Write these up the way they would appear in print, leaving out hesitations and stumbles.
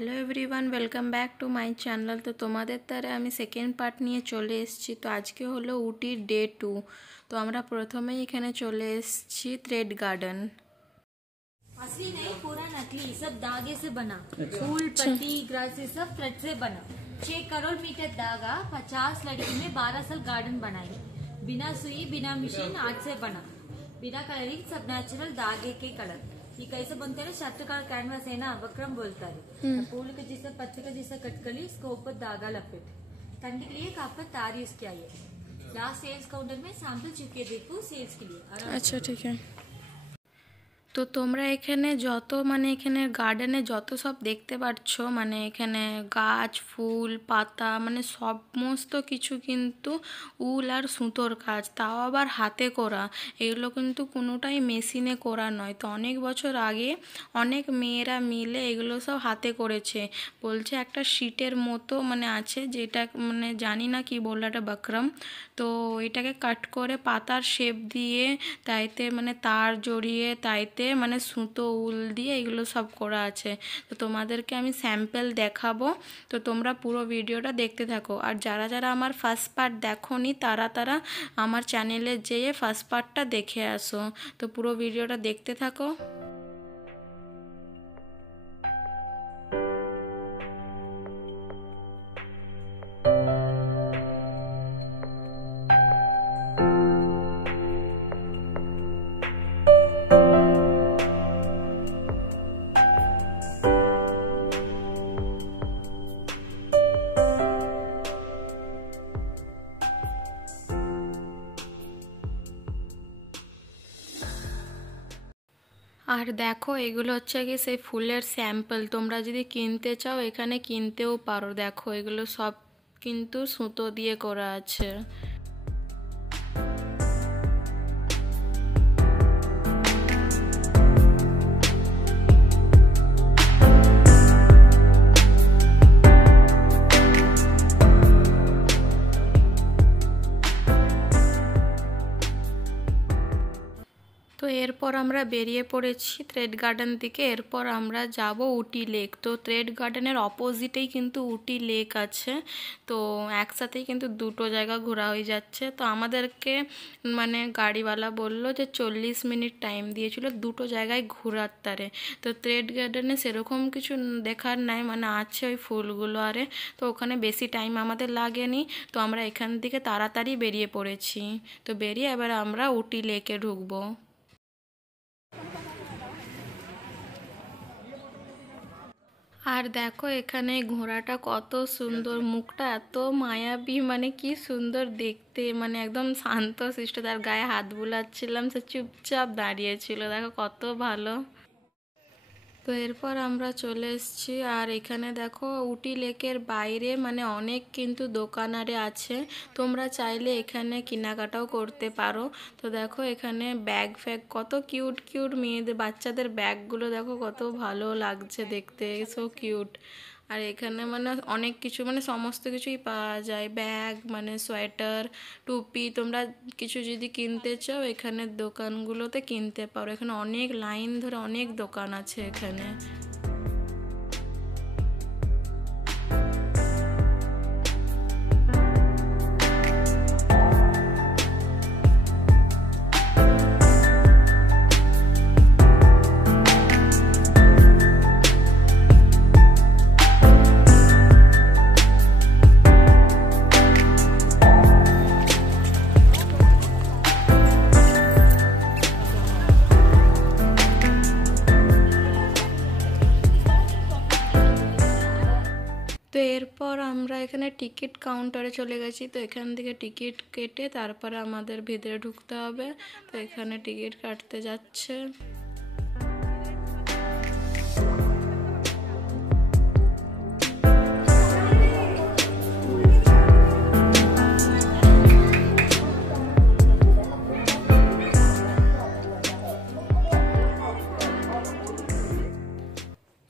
Hello everyone, welcome back to my channel. তো তোমাদের দ্বারা আমি সেকেন্ড পার্ট নিয়ে চলে এসেছি। তো আজকে হলো উটির ডে 2। তো আমরা প্রথমেই এখানে চলে এসেছি থ্রেড গার্ডেন। असली नहीं, पूरा नकली, सब धागे से बना। फूल पत्ती ग्रास ये सब थ्रेड से बना। 6 करोड़ मीटर धागा, 50 लड़की में 12 साल गार्डन बनाई। बिना सुई बिना मशीन, हाथ से बना, बिना कलरिंग, सब नेचुरल धागे के कलर। ये कैसे बनते हैं? शर्ट का कैनवास है ना, वक्रम बोलता है। फूल के जैसा पत्ते का जैसा कटकली, इसके ऊपर धागा लपेट। ठंडी के लिए काफी तार यूज किया है। लास्ट सेल्स काउंटर में सैंपल चिपके देखो सेल्स के लिए। আচ্ছা ঠিক আছে। তো তোমরা এখানে যত এখানে গার্ডেনে যত সব দেখতে পাচ্ছ, এখানে গাছ ফুল পাতা সমস্ত কিছু কিন্তু উল আর সুতোর কাজ, তাও আবার হাতে করা। এগুলো কিন্তু কোনোটাই মেশিনে করা নয়। তো অনেক বছর আগে অনেক মেয়েরা মিলে এগুলো সব হাতে করেছে। বলছে একটা শিটের মতো আছে, যেটা জানি না কি বললো, একটা বাকরম। তো এটাকে কাট করে পাতার শেপ দিয়ে তাইতে তার জড়িয়ে তাইতে সুতো উল দিয়ে এগুলো সব করা আছে। তো তোমাদেরকে আমি স্যাম্পল দেখাবো, তো তোমরা পুরো ভিডিওটা দেখতে থাকো। আর যারা যারা আমার ফার্স্ট পার্ট দেখোনি তারা আমার চ্যানেলে যেয়ে ফার্স্ট পার্টটা দেখে আসো। তো পুরো ভিডিওটা দেখতে থাকো। আর দেখো এগুলো হচ্ছে কি সেই ফুলের স্যাম্পল। তোমরা যদি কিনতে চাও এখানে কিনতেও পারো। দেখো এগুলো সব কিন্তু সুতো দিয়ে করা আছে। তো এরপর আমরা বেরিয়ে পড়েছি থ্রেড গার্ডেন থেকে। এরপর আমরা যাব উটি লেক। তো থ্রেড গার্ডেনের অপোজিটেই কিন্তু উটি লেক আছে। তো একসাথেই কিন্তু দুটো জায়গা ঘোরা হয়ে যাচ্ছে। তো আমাদেরকে গাড়িওয়ালা বললো যে 40 মিনিট টাইম দিয়েছিল দুটো জায়গায় ঘোরার তারে। তো থ্রেড গার্ডেনে সেরকম কিছু দেখার নাই, আছে ওই ফুলগুলো আরে। তো ওখানে বেশি টাইম আমাদের লাগেনি। তো আমরা এখান থেকে তাড়াতাড়ি বেরিয়ে পড়েছি। তো বেরিয়ে এবার আমরা উটি লেকে ঢুকবো। আর দেখো এখানে ঘোড়াটা কত সুন্দর, মুখটা এত মায়াবী, কি সুন্দর দেখতে, একদম শান্ত শিষ্ট। তার গায়ে হাত বুলাচ্ছিলাম, সে চুপচাপ দাঁড়িয়েছিল, দেখো কত ভালো। তো এরপর আমরা চলে এসেছি। আর এখানে দেখো উটি লেকের বাইরে অনেক কিন্তু দোকানারে আছে, তোমরা চাইলে এখানে কেনাকাটাও করতে পারো। তো দেখো এখানে ব্যাগ ফ্যাগ কত কিউট কিউট মেয়েদের বাচ্চাদের ব্যাগগুলো দেখো কত ভালো লাগছে দেখতে, সো কিউট। আর এখানে অনেক কিছু সমস্ত কিছুই পাওয়া যায়, ব্যাগ সোয়েটার টুপি। তোমরা কিছু যদি কিনতে চাও এখানে দোকানগুলোতে কিনতে পারো। এখানে অনেক লাইন ধরে অনেক দোকান আছে এখানে। তো এরপর আমরা এখানে টিকিট কাউন্টারে চলে গেছি। তো এখান থেকে টিকিট কেটে তারপরে আমাদের ভিতরে ঢুকতে হবে। তো এখানে টিকিট কাটতে যাচ্ছে।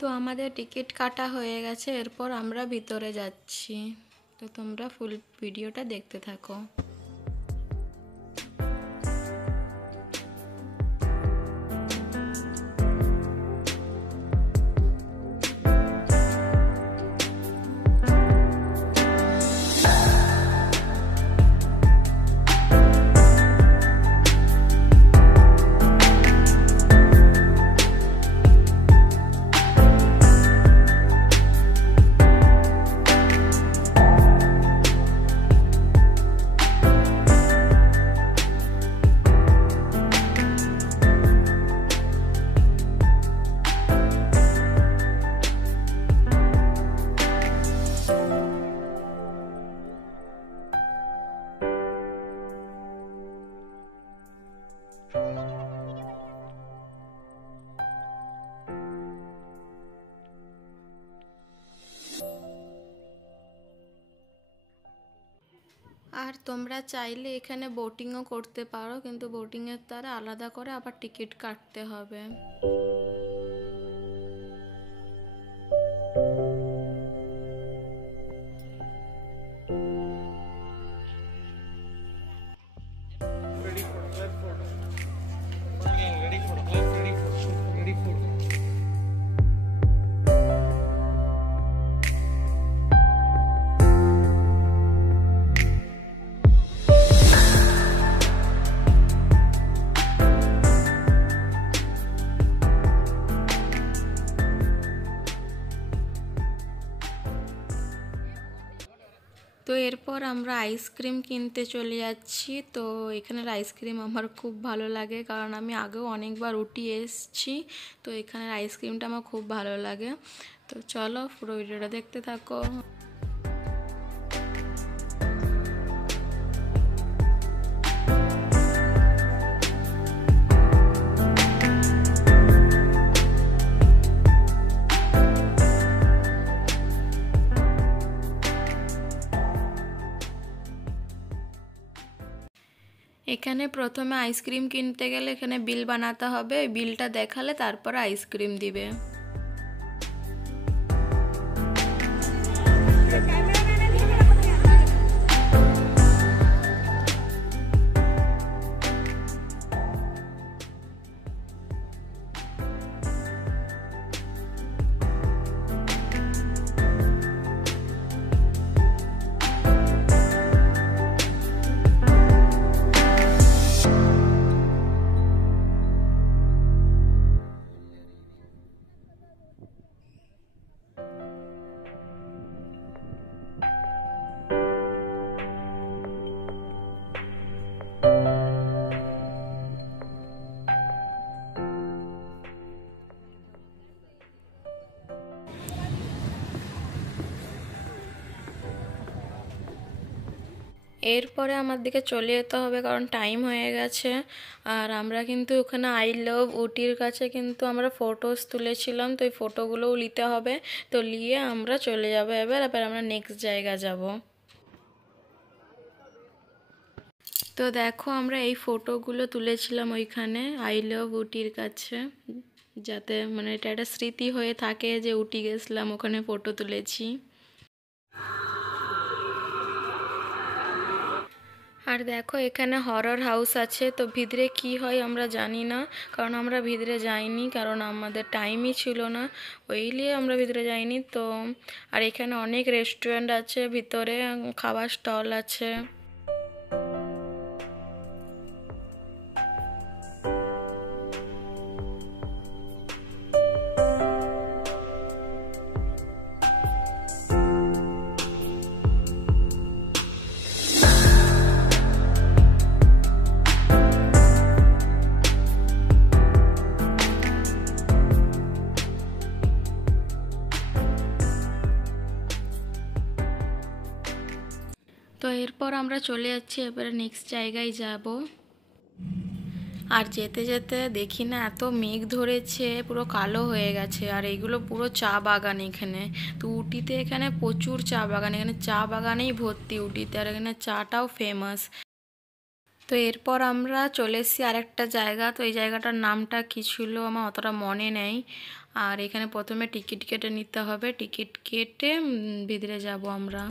তো আমাদের টিকিট কাটা হয়ে গেছে, এরপর আমরা ভিতরে যাচ্ছি। তো তোমরা ফুল ভিডিওটা দেখতে থাকো। তোমরা চাইলে এখানে বোটিংও করতে পারো, কিন্তু বোটিংয়ের তারা আলাদা করে আবার টিকিট কাটতে হবে। তো এরপর আমরা আইসক্রিম কিনতে চলে যাচ্ছি। তো এখানের আইসক্রিম আমার খুব ভালো লাগে, কারণ আমি আগেও অনেকবার উটি এসেছি। তো এখানের আইসক্রিমটা আমার খুব ভালো লাগে। তো চলো পুরো ভিডিওটা দেখতে থাকো। এখানে প্রথমে আইসক্রিম কিনতে গেলে এখানে বিল বানাতে হবে, বিলটা দেখালে তারপর আইসক্রিম দিবে। এরপরে আমার দিকে চলে যেতে হবে, কারণ টাইম হয়ে গেছে। আর আমরা কিন্তু ওখানে আই লাভ উটির কাছে কিন্তু আমরা ফটোস তুলেছিলাম, তো এই ফটোগুলোও নিতে হবে। তো নিয়ে আমরা চলে যাবো এবার আমরা নেক্সট জায়গা যাব। তো দেখো আমরা এই ফটোগুলো তুলেছিলাম ওইখানে আই লাভ উটির কাছে, যাতে মানে এটা একটা স্মৃতি হয়ে থাকে যে উটি গেছিলাম, ওখানে ফটো তুলেছি। আর দেখো এখানে হরর হাউস আছে। তো ভিতরে কি হয় আমরা জানি না, কারণ আমরা ভিতরে যাইনি, কারণ আমাদের টাইমই ছিল না, ওই নিয়ে আমরা ভিতরে যাইনি। তো আর এখানে অনেক রেস্টুরেন্ট আছে, ভিতরে খাবার স্টল আছে। তো এরপর আমরা চলে যাচ্ছি এবারে নেক্সট জায়গায় যাব। আর যেতে যেতে দেখি না এত মেঘ ধরেছে, পুরো কালো হয়ে গেছে। আর এইগুলো পুরো চা বাগান এখানে। তো উটিতে এখানে প্রচুর চা বাগান, এখানে চা বাগানেই ভর্তি উটিতে, আর এখানে চাটাও ফেমাস। তো এরপর আমরা চলে এসেছি আরেকটা জায়গা। তো এই জায়গাটার নামটা কী ছিল আমার অতটা মনে নেই। আর এখানে প্রথমে টিকিট কেটে নিতে হবে, টিকিট কেটে ভিতরে যাব আমরা।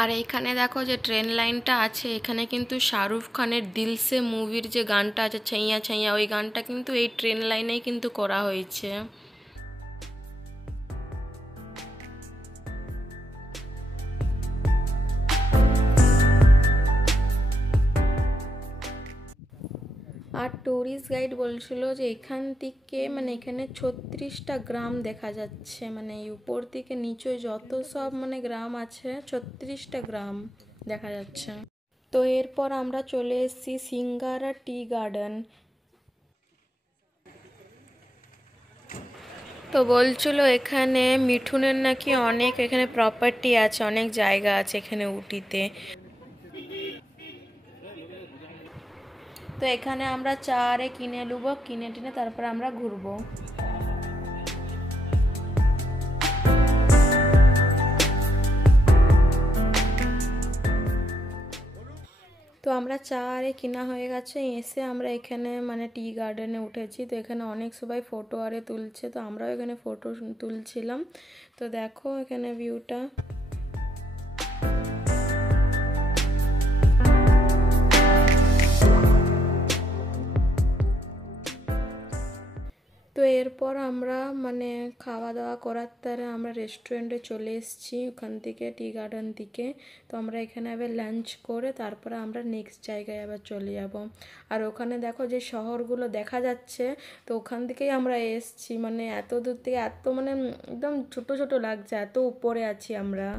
আর এইখানে দেখো যে ট্রেন লাইনটা আছে, এখানে কিন্তু শাহরুখ খানের দিল সে মুভির যে গানটা আছে ছাইয়া ছাইয়া, ওই গানটা কিন্তু এই ট্রেন লাইনেই কিন্তু করা হয়েছে। আর ট্যুরিস্ট গাইড বলছিল যে এখান থেকে মানে এখানে 36টা গ্রাম দেখা যাচ্ছে, মানে উপর থেকে নিচে যত সব মানে গ্রাম আছে 36টা গ্রাম দেখা যাচ্ছে। তো এরপর আমরা চলে এসেছি সিঙ্গারা টি গার্ডেন। তো বলছিল এখানে মিঠুনের নাকি অনেক এখানে প্রপার্টি আছে, অনেক জায়গা আছে এখানে উটিতে। তো এখানে আমরা চা আরে কিনে নেবো, কিনে টিনে তারপরে আমরা ঘুরবো। তো আমরা চা আরে কিনা হয়ে গেছে, এসে আমরা এখানে মানে টি গার্ডেনে উঠেছি। তো এখানে অনেক সবাই ফটো আরে তুলছে, তো আমরাও এখানে ফটো তুলছিলাম। তো দেখো এখানে ভিউটা। তো এরপর আমরা মানে খাওয়া দাওয়া করার তারে আমরা রেস্টুরেন্টে চলে এসেছি ওখান থেকে, টি গার্ডেন থেকে। তো আমরা এখানে আবার লাঞ্চ করে তারপরে আমরা নেক্সট জায়গায় আবার চলে যাব। আর ওখানে দেখো যে শহরগুলো দেখা যাচ্ছে, তো ওখান থেকেই আমরা এসেছি। মানে এত দূর থেকে এত মানে একদম ছোট ছোট লাগছে, এত উপরে আছি আমরা।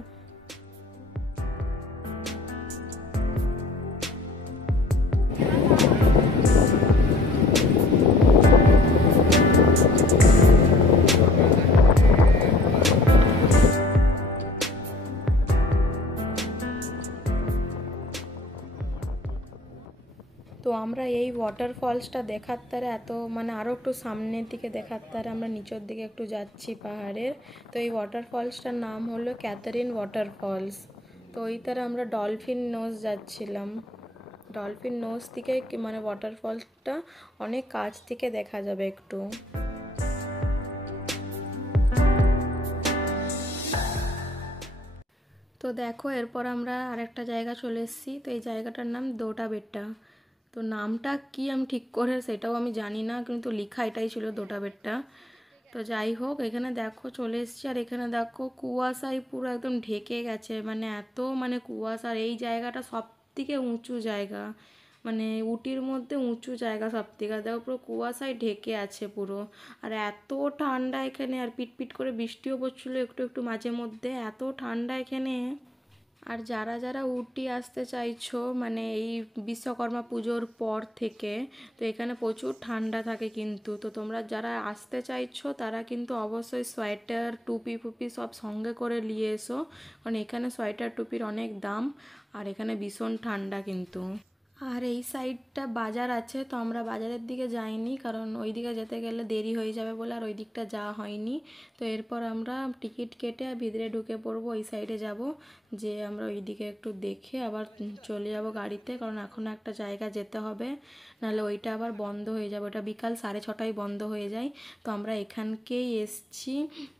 তো আমরা এই ওয়াটারফলসটা দেখার তারে এত মানে আরও একটু সামনের দিকে দেখার তারে আমরা নিচের দিকে একটু যাচ্ছি পাহাড়ের। তো এই ওয়াটারফলসটার নাম হলো ক্যাথারিন ওয়াটারফলস। তো ওই তারে আমরা ডলফিন নোজ যাচ্ছিলাম। ডলফিন নোজ থেকে মানে ওয়াটারফলসটা অনেক কাছ থেকে দেখা যাবে একটু। তো দেখো এরপর আমরা আরেকটা জায়গা চলে এসেছি। তো এই জায়গাটার নাম দোটা বেট্টা। তো নামটা কি আমি ঠিক করে সেটাও আমি জানি না, কিন্তু লেখা এটাই ছিল দোটা বেট্টা। তো যাই হোক এখানে দেখো চলে এসেছি, আর এখানে দেখো কুয়াশায় পুরো একদম ঢেকে গেছে, মানে এত মানে কুয়াশা। আর এই জায়গাটা সব থেকে উঁচু জায়গা, মানে উটির মধ্যে উঁচু জায়গা সব থেকে। দেখো পুরো কুয়াশায় ঢেকে আছে পুরো। আর এত ঠান্ডা এখানে, আর পিটপিট করে বৃষ্টিও পড়ছিল একটু একটু মাঝে মধ্যে, এত ঠান্ডা এখানে। আর যারা যারা উটি আসতে চাইছো মানে এই বিশ্বকর্মা পুজোর পর থেকে, তো এখানে প্রচুর ঠান্ডা থাকে কিন্তু। তো তোমরা যারা আসতে চাইছো তারা কিন্তু অবশ্যই সোয়েটার টুপি ফুপি সব সঙ্গে করে নিয়ে এসো, কারণ এখানে সোয়েটার টুপির অনেক দাম, আর এখানে ভীষণ ঠান্ডা কিন্তু। আর এই সাইডটা বাজার আছে, তো আমরা বাজারের দিকে যাইনি, কারণ ওই দিকে যেতে গেলে দেরি হয়ে যাবে বলে আর ওই দিকটা যাওয়া হয়নি। তো এরপর আমরা টিকিট কেটে ভিতরে ঢুকে পড়বো, ওই সাইডে যাব, যে আমরা ওই দিকে একটু দেখে আবার চলে যাব গাড়িতে, কারণ এখনও একটা জায়গা যেতে হবে, নাহলে ওইটা আবার বন্ধ হয়ে যাবে। ওটা বিকাল 6:30 বন্ধ হয়ে যায়। তো আমরা এখানকেই এসছি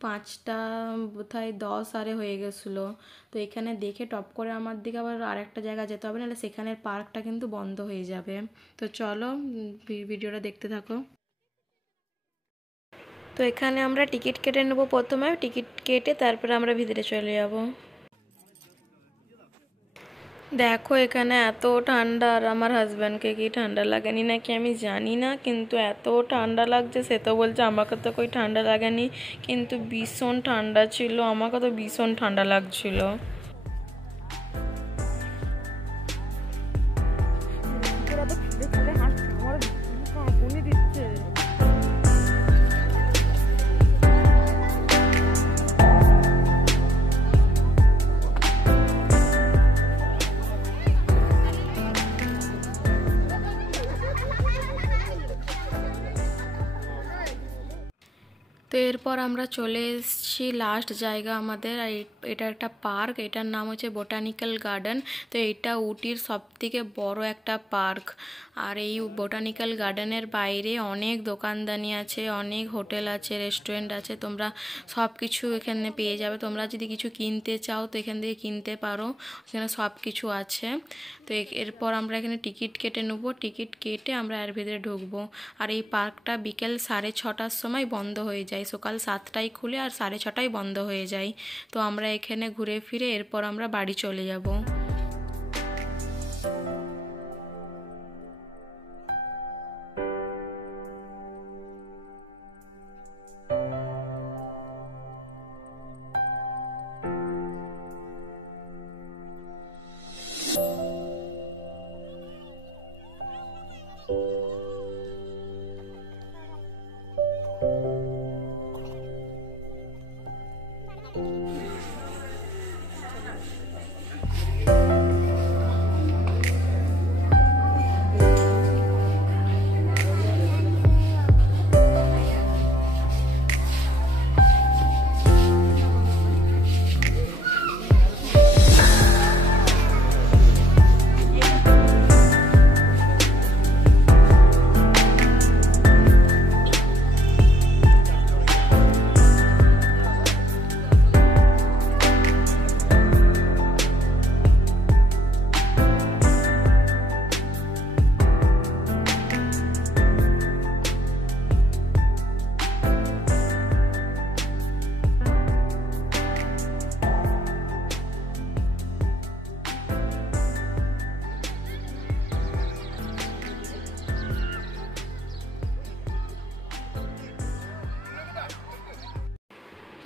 5টা বোধহয় 10 আরে হয়ে গেছিলো। তো এখানে দেখে টপ করে আমার দিকে আবার আরেকটা জায়গা যেতে হবে, নাহলে সেখানের পার্কটা কিন্তু বন্ধ হয়ে যাবে। তো চলো ভিডিওটা দেখতে থাকো। তো এখানে আমরা টিকিট কেটে নেবো, প্রথমে টিকিট কেটে তারপরে আমরা ভিতরে চলে যাব। দেখো এখানে এত ঠান্ডা, আর আমার হাজব্যান্ডকে কি ঠান্ডা লাগেনি নাকি আমি জানি না, কিন্তু এত ঠান্ডা লাগছে। সে তো বলছে আমাকে তো কই ঠান্ডা লাগেনি, কিন্তু ভীষণ ঠান্ডা ছিল, আমাকে তো ভীষণ ঠান্ডা লাগছিল। তো এরপর আমরা চলে এসেছি লাস্ট জায়গা আমাদের, আর এটা একটা পার্ক, এটার নাম হচ্ছে বোটানিক্যাল গার্ডেন। তো এটা উটির সবথেকে বড় একটা পার্ক। আর এই বোটানিক্যাল গার্ডেনের বাইরে অনেক দোকানদানি আছে, অনেক হোটেল আছে, রেস্টুরেন্ট আছে, তোমরা সব কিছু এখানে পেয়ে যাবে। তোমরা যদি কিছু কিনতে চাও তো এখান থেকে কিনতে পারো, এখানে সব কিছু আছে। তো এরপর আমরা এখানে টিকিট কেটে নেব, টিকিট কেটে আমরা এর ভিতরে ঢুকবো। আর এই পার্কটা বিকেল 6:30 সময় বন্ধ হয়ে যায়, সকাল 7টায় খুলে আর 6:30 বন্ধ হয়ে যায়। তো আমরা এখানে ঘুরে ফিরে এরপর আমরা বাড়ি চলে যাব।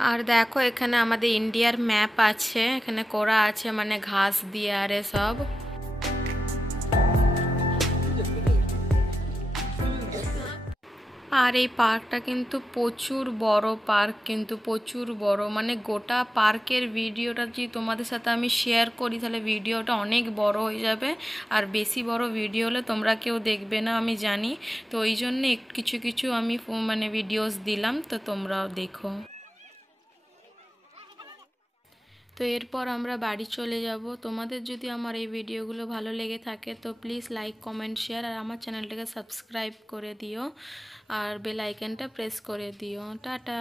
আর দেখো এখানে আমাদের ইন্ডিয়ার ম্যাপ আছে, এখানে করা আছে মানে ঘাস দিয়ে আর সব। আর এই পার্কটা কিন্তু প্রচুর বড় পার্ক, কিন্তু প্রচুর বড়, মানে গোটা পার্কের ভিডিওটা যদি তোমাদের সাথে আমি শেয়ার করি তাহলে ভিডিওটা অনেক বড় হয়ে যাবে, আর বেশি বড় ভিডিও হলে তোমরা কেউ দেখবে না আমি জানি। তো ওই জন্যে কিছু কিছু আমি মানে ভিডিওস দিলাম, তো তোমরাও দেখো। তো এরপর আমরা বাড়ি চলে যাব। তোমাদের যদি আমার এই ভিডিওগুলো ভালো লেগে থাকে তো প্লিজ লাইক কমেন্ট শেয়ার আর আমার চ্যানেলটাকে সাবস্ক্রাইব করে দিও আর বেল আইকনটা প্রেস করে দিও। টাটা।